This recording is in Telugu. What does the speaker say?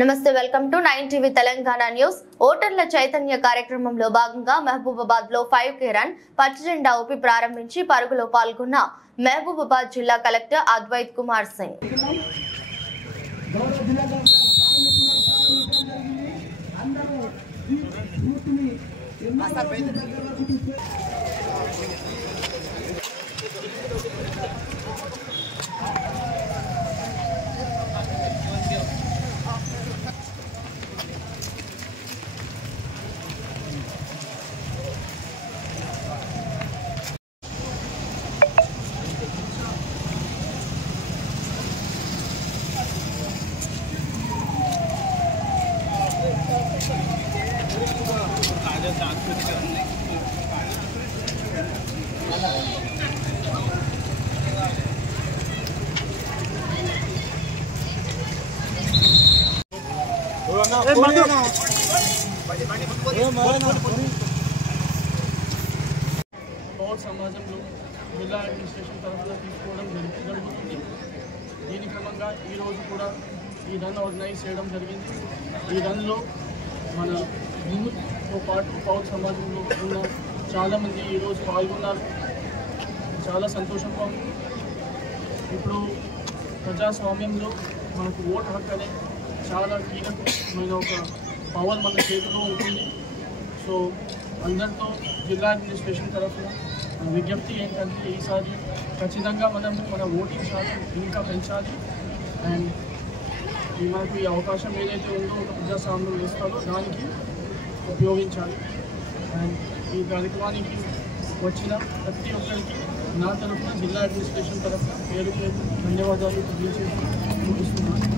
నమస్తే welcome to 9 TV Telangana news. ఓటర్ల చైతన్య కార్యక్రమంలో భాగంగా మహబూబాబాద్ లో 5K రన్ పచ్చ జెండా ఊపి ప్రారంభించి పరుగులో పాల్గొన్న మహబూబాబాద్ జిల్లా కలెక్టర్ అద్వైత్ కుమార్ సింగ్. పౌర సమాజంలో జిల్లా అడ్మినిస్ట్రేషన్ తరఫున తీసుకోవడం జరుగుతుంది. దీని క్రమంగా ఈరోజు కూడా ఈ రన్ ఆర్గనైజ్ చేయడం జరిగింది. ఈ రన్లో మన యూత్తో పాటు పౌర సమాజంలో ఉన్న చాలామంది ఈరోజు పాల్గొన్నారు. చాలా సంతోషంగా ఉంది. ఇప్పుడు ప్రజాస్వామ్యంలో మనకు ఓటు హక్కు అనే చాలా కీలకమైన ఒక పవర్ మన చేతిలో ఉంటుంది. సో అందరితో జిల్లా అడ్మినిస్ట్రేషన్ తరఫున విజ్ఞప్తి ఏంటంటే ఈసారి ఖచ్చితంగా మన ఓటింగ్ శాతం ఇంకా పెంచాలి. అండ్ మనకు ఈ అవకాశం ఏదైతే ఉందో ఒక ప్రజాస్వామ్యం వ్యవస్థలో దానికి ఉపయోగించాలి. అండ్ ఈ కార్యక్రమానికి వచ్చిన ప్రతి ఒక్కరికి నా తరఫున జిల్లా అడ్మినిస్ట్రేషన్ తరఫున పేరు ధన్యవాదాలు తెలియజేసి ముగిస్తున్నాను.